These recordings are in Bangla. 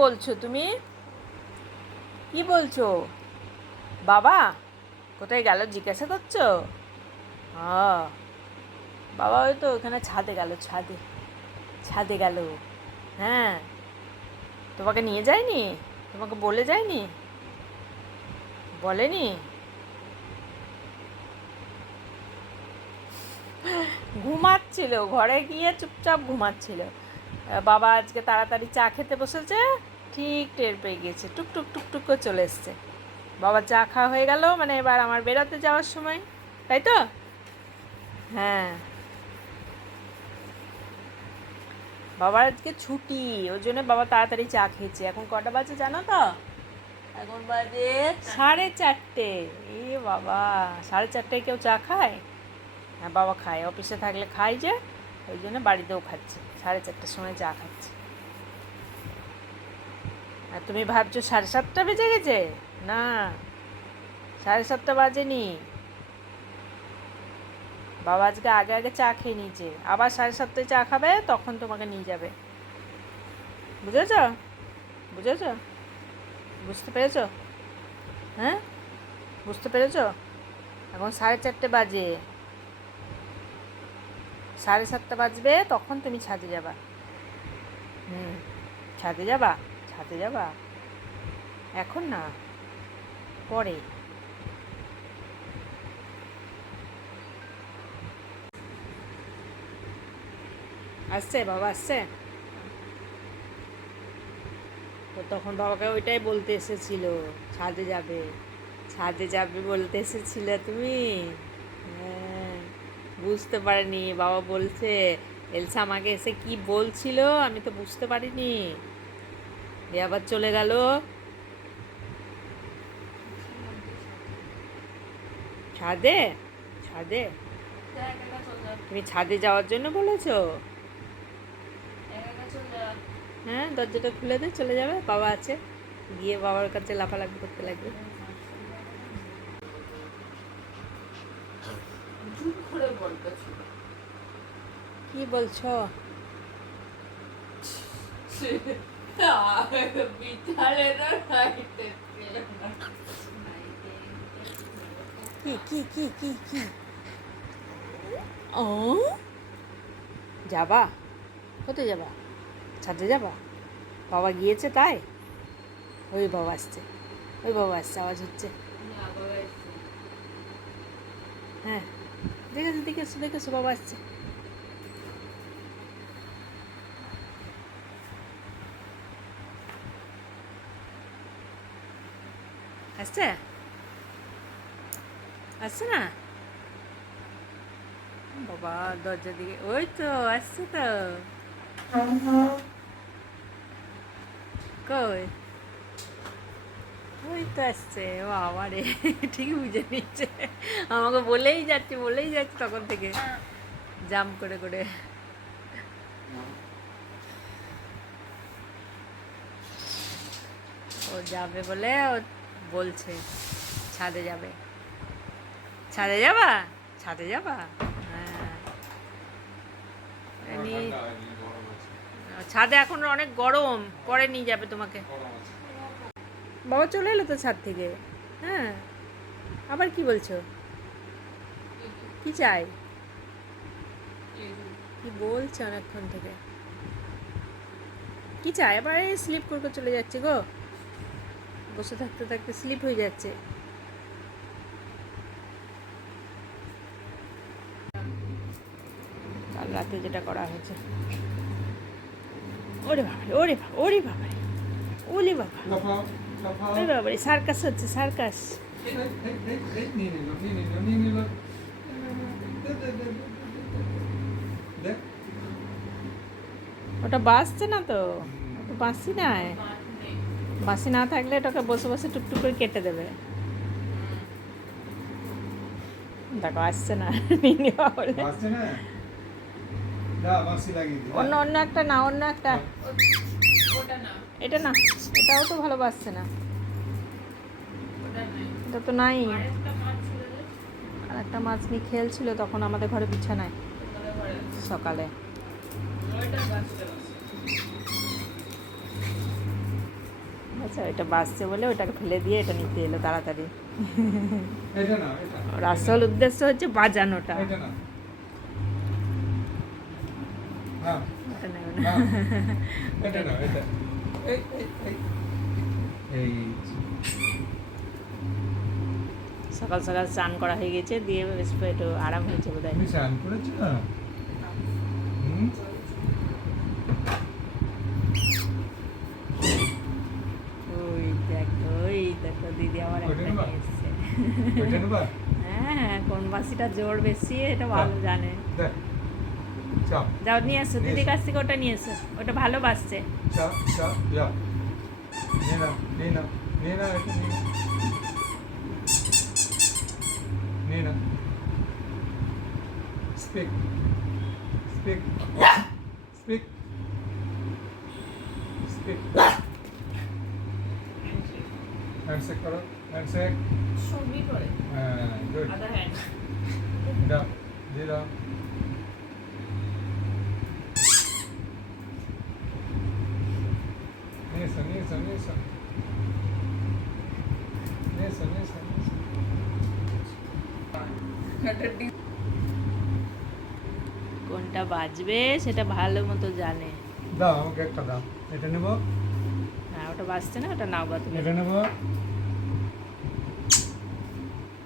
বলছো তুমি? কি বলছো? বাবা, কোথায় গেল জিজ্ঞাসা করছ? হ্যাঁ বাবা ওই তো ওখানে ছাদে গেল, ছাদে ছাদে গেল। হ্যাঁ তোমাকে নিয়ে যায়নি? তোমাকে বলে যায়নি? বলেনি? ঘুমাচ্ছিল, ঘরে গিয়ে চুপচাপ ঘুমাচ্ছিল। বাবা আজকে তাড়াতাড়ি চা খেতে বসেছে, ঠিক টের পেয়ে গিয়েছে টুকটুক টুক টুক টুক করে চলে এসছে। বাবা চা খাওয়া হয়ে গেল মানে এবার আমার বেড়াতে যাওয়ার সময়, তাই তো? হ্যাঁ। বাবার আজকে ছুটি, ওই জন্য বাবা তাড়াতাড়ি চা খেয়েছে। এখন কটা বাজে জানো তো? এখন বাজে সাড়ে চারটে। এ বাবা, সাড়ে চারটায় কেউ চা খায়? হ্যাঁ বাবা খায়, অফিসে থাকলে খাই যে, ওই জন্য বাড়িতেও খাচ্ছে। সাড়ে চারটার সময় চা খাচ্ছি। আর তুমি ভাবছ সাড়ে সাতটা বেজে গেছে? না, সাড়ে সাতটা বাজেনি। বাবা আজকে আগে আগে চা খেয়ে নিয়েছে। আবার সাড়ে সাতটায় চা খাবে, তখন তোমাকে নিয়ে যাবে। বুঝেছ? বুঝেছ? বুঝতে পেরেছ? হ্যাঁ? বুঝতে পেরেছ? এখন সাড়ে চারটে বাজে। সাড়ে সাতটা বাজবে, তখন তুমি ছাদে যাবা। হুম, ছাদে যাবা? ছাদে যাবা? এখন না, পরে। আসছে, বাবা আসছে? তো তখন বাবাকে ওইটাই বলতে এসেছিল, ছাদে যাবে। ছাদে যাবে বলতে এসেছিলে তুমি? বুঝতে পারিনি, বাবা বলছে, এলসা আমাকে এসে কি বলছিল? আমি তো বুঝতে পারিনি। দিয়ে আবার চলে গেল। ছাদে? ছাদে? তুমি ছাদে যাওয়ার জন্য বলেছ? হ্যাঁ দরজাটা খুলে দে, চলে যাবে, বাবা আছে। গিয়ে বাবার কাছে লাফালাফি করতে লাগবে। কি বলছো? কি কি কি কি কি? ও? যাবা? কোথায় যাবা? ছাদে যাবা? বাবা গিয়েছে তাই? ওই বাবা আসছে। ওই বাবা আসছে আওয়াজ হচ্ছে। হ্যাঁ। দেখেছ দেখেছ দেখেছ বাবা আসছে আসছে আসছে না বাবা দরজার দিকে ওই তো আসছে তো কই তো আসছে ও আমারে ঠিক বুঝে নিচ্ছে আমাকে বলেই যাচ্ছে বলেই যাচ্ছে তখন থেকে। জাম করে করে। ও যাবে বলে ও বলছে ছাদে যাবে। ছাদে যাবা? ছাদে যাবা? হ্যাঁ। ছাদে এখন অনেক গরম পরে নিয়ে যাবে তোমাকে। বাবা চলে এলো তো ছাদ থেকে। হ্যাঁ? আবার কি বলছো? কি চাই? কি বলছে অনেকক্ষণ থেকে? কি চাই? আবার স্লিপ করে চলে যাচ্ছে গো। বসে থাকতে থাকতে স্লিপ হয়ে যাচ্ছে। কাল রাতে যেটা করা হয়েছে। ওরে বাবা ওরে বাবা ওরে বাবা ওরে বাবা। বাবা সার্কাস হচ্ছে সার্কাস। ওটা বাঁচছে না তো? ওটা বাঁচি নাই? বাঁচি না থাকলে ওটাকে বসে বসে টুকটুক করে কেটে দেবে। দেখো আসছে না। না? বাঁশি অন্য অন্য একটা না অন্য একটা। এটা না এটাও তো ভালো বাসছে না। এটা তো নাই। আর একটা মাছ নিয়ে খেলছিল তখন আমাদের ঘরে বিছানায় সকালে। আচ্ছা এটা বাসছে বলে ওটাকে ফেলে দিয়ে এটা নিতে এলো তাড়াতাড়ি। আসল উদ্দেশ্য হচ্ছে বাজানোটা এটা না হ্যাঁ ওটা নেবে না। হ্যাঁ এটা না এটা এই এই এই এই সকাল সকাল স্নান করা হয়ে গেছে দিয়ে বেশ একটু আরাম হয়েছে বোধ তুমি স্নান করেছ? না ওই দেখো ওই দেখো দিদি আমার একটা নিয়ে এসছে। হ্যাঁ কোন বাসিটা জোর বেশি এটা ভালো জানে। দেখ। যাও নিয়ে এসো দিদির কাছ থেকে ওটা নিয়ে এসো ওটা ভালো বাসছে স্পিক স্পিক স্পিক হ্যান্ডশেক করো হ্যান্ডশেক সবই করে। হ্যাঁ গুড আদার হ্যান্ড দাও দিয়ে দাও নিয়ে এসো নিয়ে এসো নিয়ে এসো নিয়ে এসো নিয়ে এসো নিয়ে এসো কোনটা বাজবে সেটা ভালো মতো জানে। দাও আমাকে একটা দাও। এটা নেব? হ্যাঁ ওটা বাজছে না ওটা নাও গা তুমি। এটা নেব?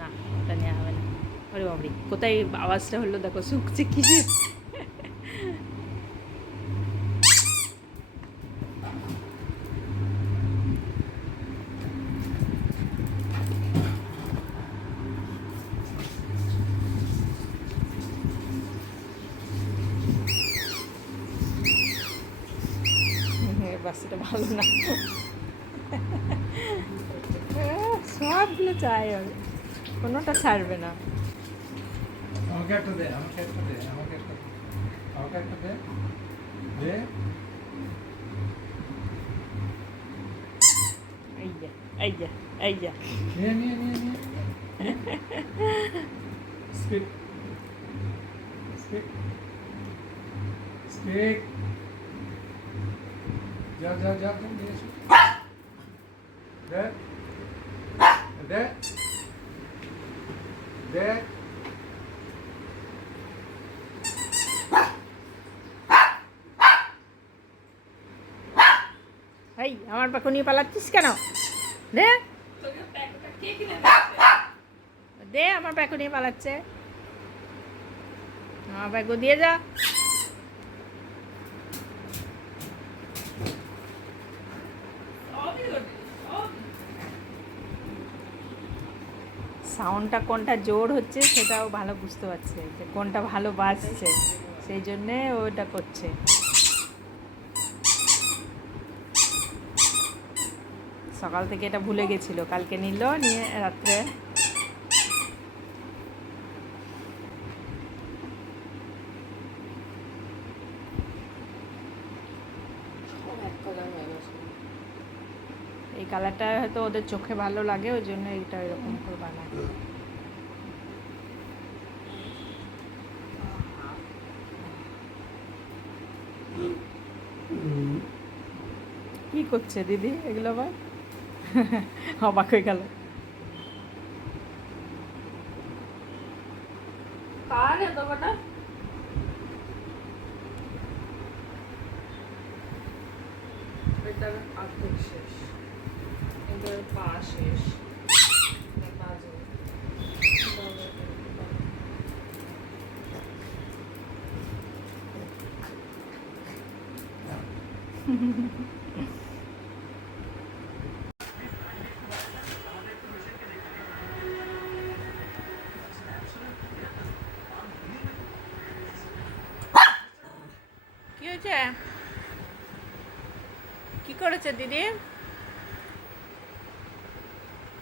না ওটা নেওয়া হবে না। ওরে বাবরি কোথায় আওয়াজটা হলো? দেখো শুকছে কি বাসটা ভালো না সবগুলো চাই ওর কোনোটা ছাড়বে না। আমাকে একটা দে আমাকে একটা দে আমাকে একটা দে আমাকে একটা দে দে। এই যা এই যা যা। নিয়ে নিয়ে নিয়ে নিয়ে। স্পিক স্পিক স্পিক যা যা যা যা নিয়ে এসো। দে দে। দে। এই আমার পাখো নিয়ে পালাচ্ছিস কেন? দে। দে আমার প্যাকো নিয়ে পালাচ্ছে। আমার প্যাকো দিয়ে যা। সাউন্ডটা কোনটা জোর হচ্ছে সেটাও ভালো বুঝতে পারছে, যে কোনটা ভালো বাজছে, সেই জন্যে ওটা করছে। সকাল থেকে এটা ভুলে গেছিল, কালকে নিল, নিয়ে রাত্রে এই কালারটা হয়তো ওদের চোখে ভালো লাগে ওই জন্য এইটা এরকম করে বানায় কি করছে দিদি এগুলো আবার? অবাক হয়ে গেল। শেষ। এটার পা শেষ কি হয়েছে? কি করেছে দিদি?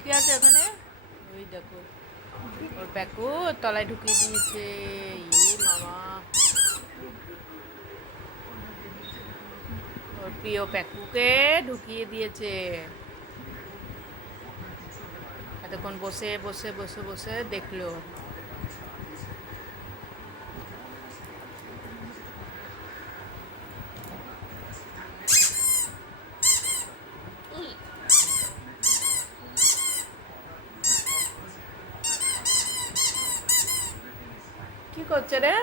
কি আছে ওখানে? ওই দেখো। ওর প্যাকু তলায় ঢুকিয়ে দিয়েছে। ই মামা। ওর প্রিয় প্যাকুকে ঢুকিয়ে দিয়েছে। এতক্ষণ বসে বসে বসে বসে দেখল। করছে রে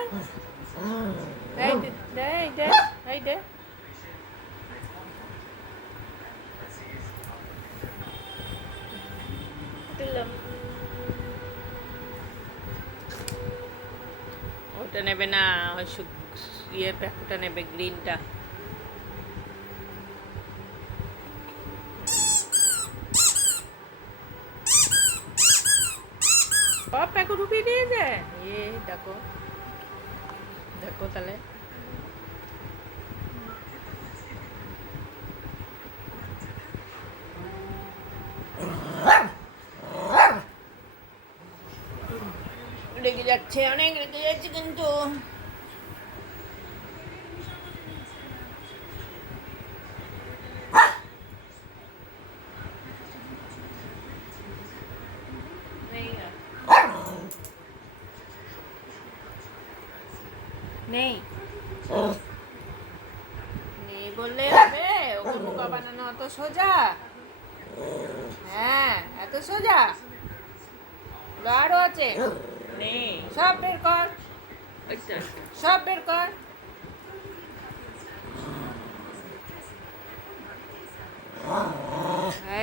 ওটা নেবে না ওই ইয়ে প্যাকটা নেবে গ্রিনটা সব প্যাকু ঢুকিয়ে দিয়ে যায় এ দেখো দেখো তাহলে রেগে যাচ্ছে অনেক রেগে যাচ্ছে কিন্তু নেই না নেই নেই বললে হবে ওকে বোকা বানানো অত সোজা হ্যাঁ এত সোজা। আরও আছে। নেই। সব বের কর। সব বের কর।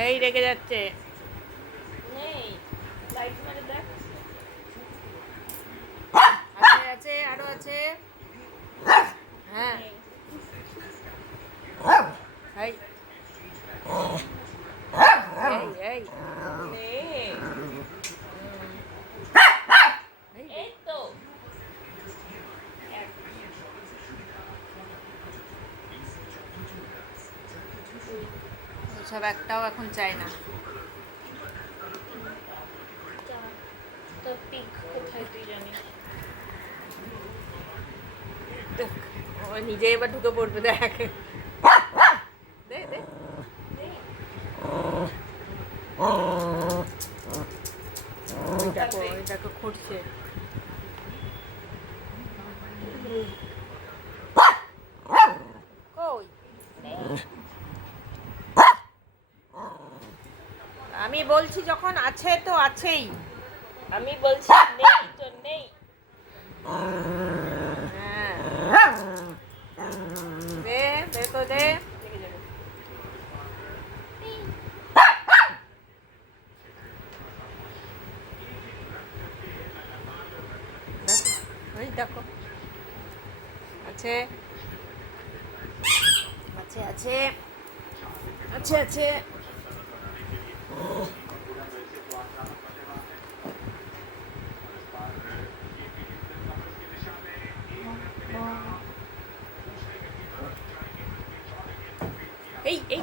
এই রেগে যাচ্ছে। আছে আরও আছে। হ্যাঁ নেই। এই এই এই নেই এই এই তো এক সব একটাও এখন চাই না। নিজে এবার ঢুকে পড়বে দেখ। দে দে। দেখো ওই দেখো খুঁড়ছে কই আমি বলছি যখন আছে তো আছেই। আমি বলছি নেই তো নেই। হ্যাঁ। দে দে তো দে। দেখো ওই দেখো। আছে। আছে আছে। আছে আছে। এই এই।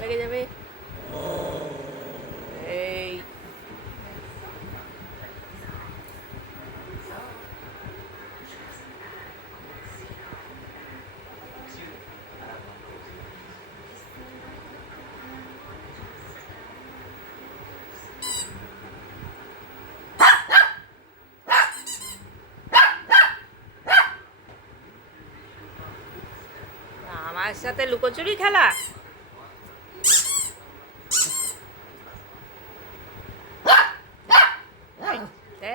লেগে যাবে এই আমার সাথে লুকোচুরি খেলা? দে।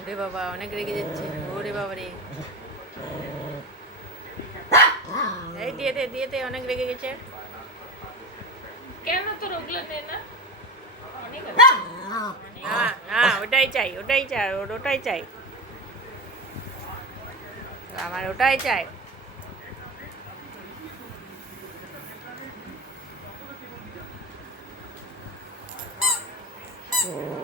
ওরে বাবা অনেক রেগে যাচ্ছে। ওরে বাবা রে। এই দিয়ে দে দিয়ে দে অনেক রেগে গেছে। কেন তোর ওগুলো নে না ওটাই চাই ওটাই চাই ওর ওটাই চাই। আমার ওটাই চাই। হাফ